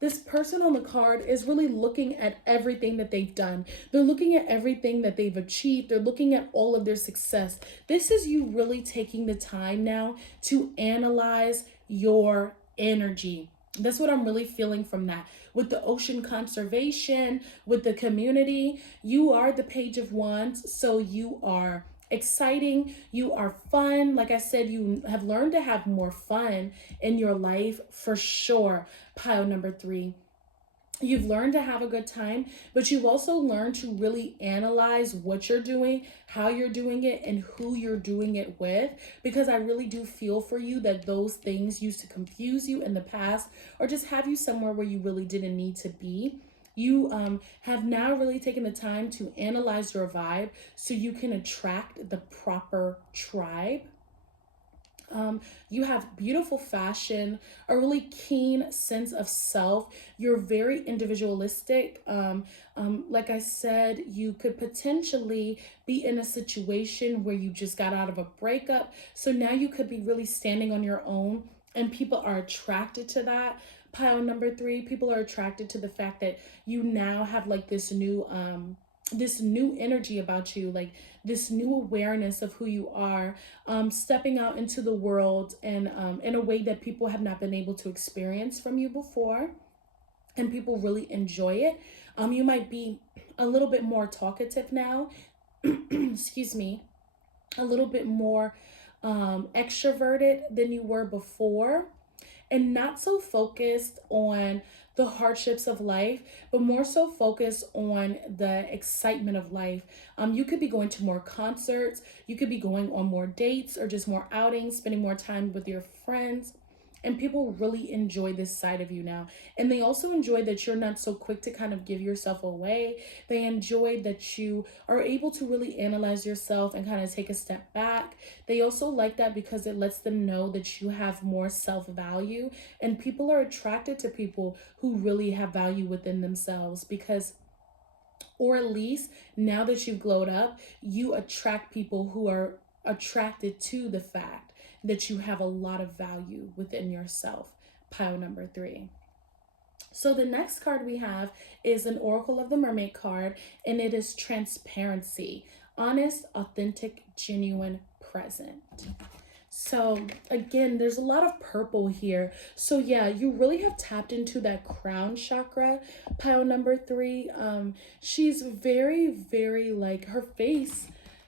this person on the card is really looking at everything that they've done. They're looking at everything that they've achieved. They're looking at all of their success. This is you really taking the time now to analyze your energy. That's what I'm really feeling from that. With the ocean conservation, with the community, you are the Page of Wands. So you are exciting, you are fun. Like I said, you have learned to have more fun in your life for sure. Pile number 3. You've learned to have a good time, but you've also learned to really analyze what you're doing, how you're doing it, and who you're doing it with. Because I really do feel for you that those things used to confuse you in the past, or just have you somewhere where you really didn't need to be. You have now really taken the time to analyze your vibe so you can attract the proper tribe. You have beautiful fashion, a really keen sense of self. You're very individualistic. Like I said, you could potentially be in a situation where you just got out of a breakup. So now you could be really standing on your own, and people are attracted to that. Pile number 3, people are attracted to the fact that you now have like this new energy about you, like this new awareness of who you are, stepping out into the world and in a way that people have not been able to experience from you before, and people really enjoy it. You might be a little bit more talkative now, excuse me, a little bit more extroverted than you were before, and not so focused on the hardships of life, but more so focused on the excitement of life. You could be going to more concerts, you could be going on more dates, or just more outings, spending more time with your friends. And people really enjoy this side of you now. And they also enjoy that you're not so quick to kind of give yourself away. They enjoy that you are able to really analyze yourself and kind of take a step back. They also like that because it lets them know that you have more self-value. And people are attracted to people who really have value within themselves, because, or at least now that you've glowed up, you attract people who are attracted to the fact that you have a lot of value within yourself. Pile number 3. So the next card we have is an Oracle of the Mermaid card, and it is transparency, honest, authentic, genuine, present. So again, there's a lot of purple here. So yeah, you really have tapped into that crown chakra. Pile number 3. She's very, very, like, her face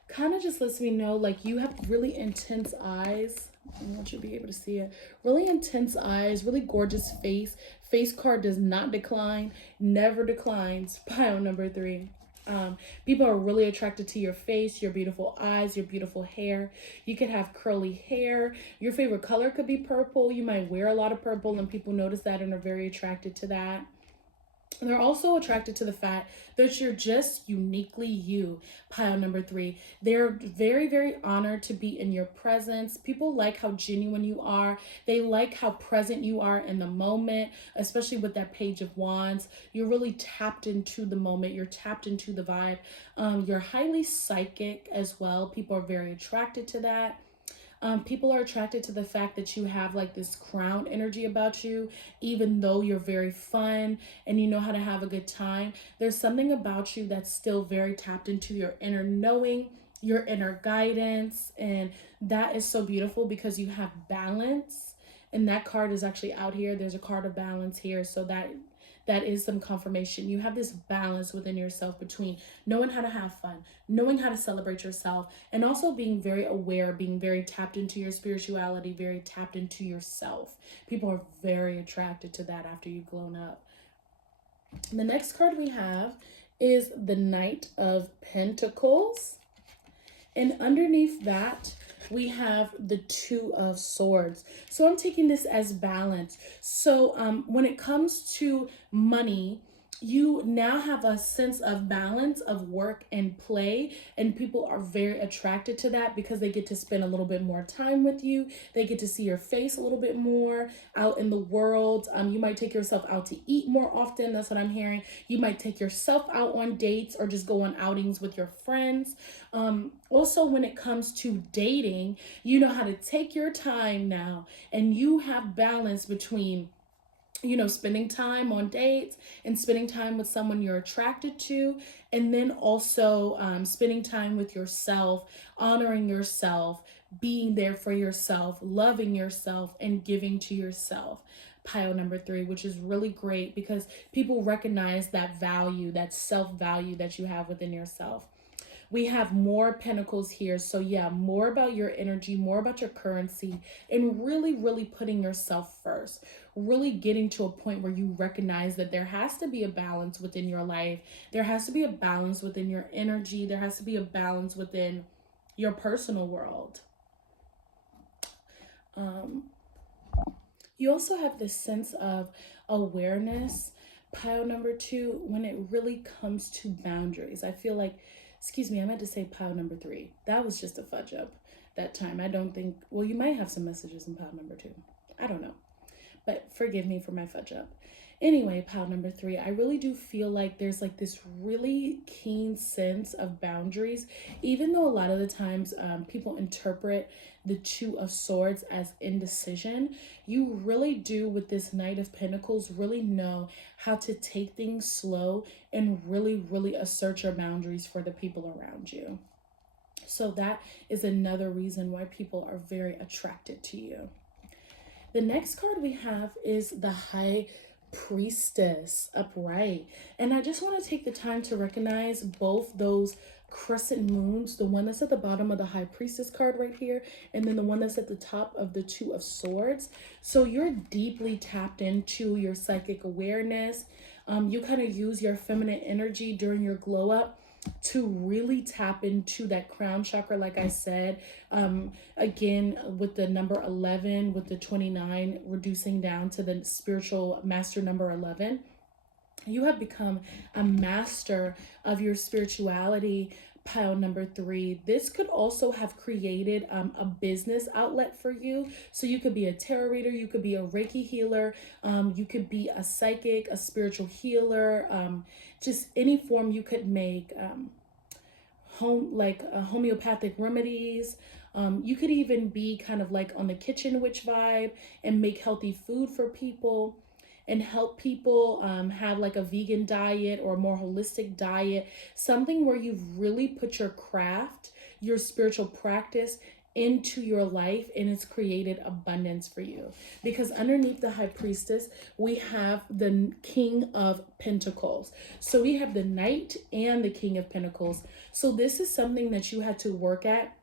kind of just lets me know, like, you have really intense eyes. I want you to be able to see it. Really intense eyes, really gorgeous face. Face card does not decline, never declines. Pile number 3. People are really attracted to your face, your beautiful eyes, your beautiful hair. You could have curly hair. Your favorite color could be purple. You might wear a lot of purple, and people notice that and are very attracted to that. They're also attracted to the fact that you're just uniquely you. Pile number 3. They're very, very honored to be in your presence. People like how genuine you are. They like how present you are in the moment, especially with that Page of Wands. You're really tapped into the moment. You're tapped into the vibe. You're highly psychic as well. People are very attracted to that. People are attracted to the fact that you have like this crown energy about you, even though you're very fun and you know how to have a good time. There's something about you that's still very tapped into your inner knowing, your inner guidance, and that is so beautiful because you have balance. And that card is actually out here. There's a card of balance here, so that is some confirmation. You have this balance within yourself between knowing how to have fun, knowing how to celebrate yourself, and also being very aware, being very tapped into your spirituality, very tapped into yourself. People are very attracted to that after you've grown up. The next card we have is the Knight of Pentacles. And underneath that, we have the Two of Swords. So I'm taking this as balance. So when it comes to money, you now have a sense of balance of work and play, and people are very attracted to that because they get to spend a little bit more time with you. They get to see your face a little bit more out in the world. You might take yourself out to eat more often. That's what I'm hearing. You might take yourself out on dates or just go on outings with your friends. Also, when it comes to dating, you know how to take your time now, and you have balance between, you know, spending time on dates and spending time with someone you're attracted to, and then also spending time with yourself, honoring yourself, being there for yourself, loving yourself, and giving to yourself. Pile number 3, which is really great because people recognize that value, that self-value that you have within yourself. We have more pentacles here. So yeah, more about your energy, more about your currency, and really, really putting yourself first. Really getting to a point where you recognize that there has to be a balance within your life. There has to be a balance within your energy. There has to be a balance within your personal world. You also have this sense of awareness, pile number 2, when it really comes to boundaries. I feel like, excuse me, I meant to say pile number 3. That was just a fudge up that time. I don't think, well, you might have some messages in pile number 2. I don't know, but forgive me for my fudge up. Anyway, pile number 3, I really do feel like there's like this really keen sense of boundaries, even though a lot of the times people interpret the 2 of Swords as indecision. You really do, with this Knight of Pentacles, really know how to take things slow and really, really assert your boundaries for the people around you. So that is another reason why people are very attracted to you. The next card we have is the High Priestess upright, and I just want to take the time to recognize both those crescent moons, the one that's at the bottom of the High Priestess card right here, and then the one that's at the top of the 2 of Swords. So you're deeply tapped into your psychic awareness. You kind of use your feminine energy during your glow up to really tap into that crown chakra, like I said. Again, with the number 11, with the 29 reducing down to the spiritual master number 11, you have become a master of your spirituality. Pile number 3, this could also have created a business outlet for you. So you could be a tarot reader, you could be a Reiki healer, you could be a psychic, a spiritual healer, just any form you could make, homeopathic remedies. You could even be kind of like on the kitchen witch vibe and make healthy food for people and help people have like a vegan diet or a more holistic diet, something where you've really put your craft, your spiritual practice into your life, and it's created abundance for you. Because underneath the High Priestess, we have the King of Pentacles. So we have the Knight and the King of Pentacles. So this is something that you had to work at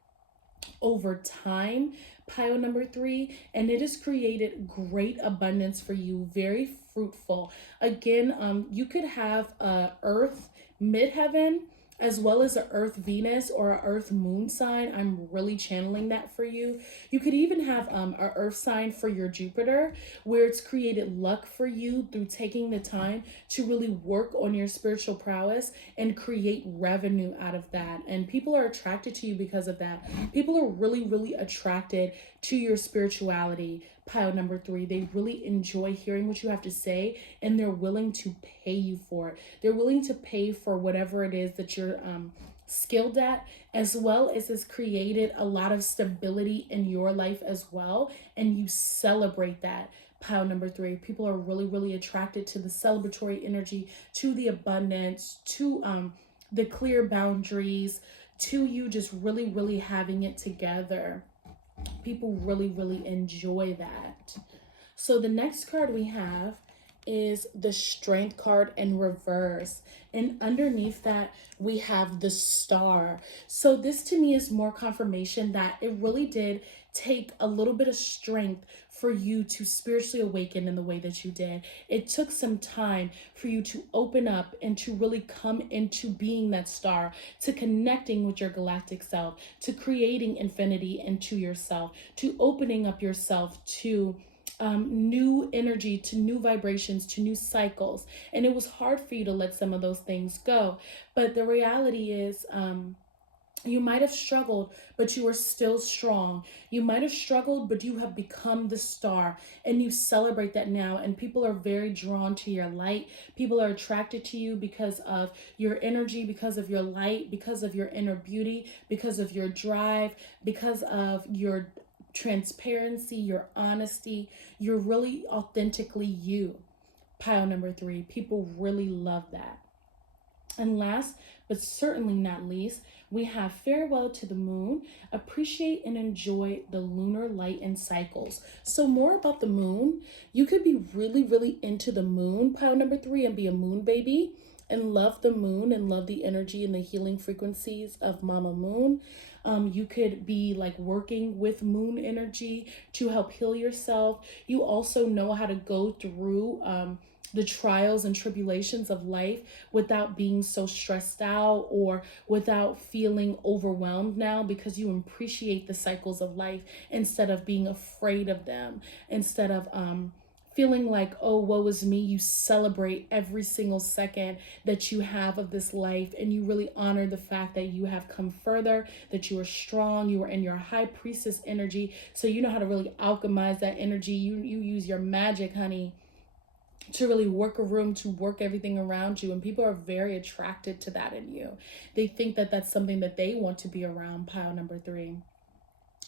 over time, pile number 3, and it has created great abundance for you, very fruitful. Again, you could have Earth midheaven as well as a Earth Venus or a Earth Moon sign. I'm really channeling that for you. You could even have a Earth sign for your Jupiter, where it's created luck for you through taking the time to really work on your spiritual prowess and create revenue out of that. And people are attracted to you because of that. People are really, really attracted to your spirituality. Pile number 3, they really enjoy hearing what you have to say, and they're willing to pay you for it. They're willing to pay for whatever it is that you're skilled at, as well as has created a lot of stability in your life as well, and you celebrate that. Pile number 3, people are really, really attracted to the celebratory energy, to the abundance, to the clear boundaries, to you just really, really having it together. People really, really enjoy that. So the next card we have is the Strength card in reverse, and underneath that we have the Star. So this to me is more confirmation that it really did take a little bit of strength for you to spiritually awaken in the way that you did. It took some time for you to open up and to really come into being that star, to connecting with your galactic self, to creating infinity into yourself, to opening up yourself to new energy, to new vibrations, to new cycles. And it was hard for you to let some of those things go. But the reality is, you might have struggled, but you are still strong. You might have struggled, but you have become the star, and you celebrate that now. And people are very drawn to your light. People are attracted to you because of your energy, because of your light, because of your inner beauty, because of your drive, because of your transparency, your honesty. You're really authentically you. Pile number 3. People really love that. And last, but certainly not least, we have farewell to the moon. Appreciate and enjoy the lunar light and cycles. So more about the moon. You could be really, really into the moon, pile number 3, and be a moon baby and love the moon and love the energy and the healing frequencies of Mama Moon. You could be like working with moon energy to help heal yourself. You also know how to go through the trials and tribulations of life without being so stressed out or without feeling overwhelmed now, because you appreciate the cycles of life instead of being afraid of them, instead of feeling like, oh, woe is me. You celebrate every single second that you have of this life, and you really honor the fact that you have come further, that you are strong, you are in your high priestess energy, so you know how to really alchemize that energy. You use your magic, honey, to really work a room, to work everything around you. And people are very attracted to that in you. They think that that's something that they want to be around, pile number 3.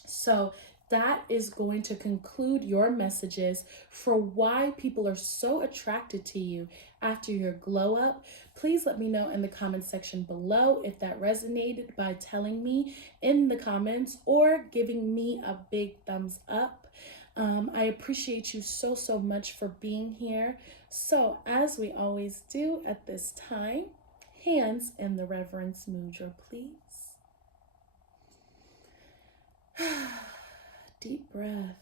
So that is going to conclude your messages for why people are so attracted to you after your glow up. Please let me know in the comment section below if that resonated by telling me in the comments or giving me a big thumbs up. I appreciate you so, so much for being here. So as we always do at this time, hands in the reverence mudra, please. Deep breath.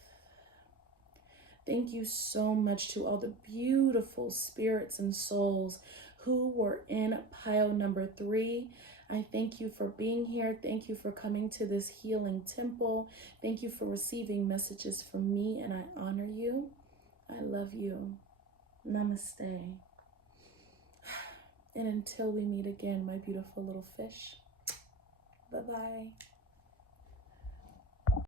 Thank you so much to all the beautiful spirits and souls who were in pile number 3. I thank you for being here. Thank you for coming to this healing temple. Thank you for receiving messages from me, and I honor you. I love you. Namaste. And until we meet again, my beautiful little fish, bye-bye.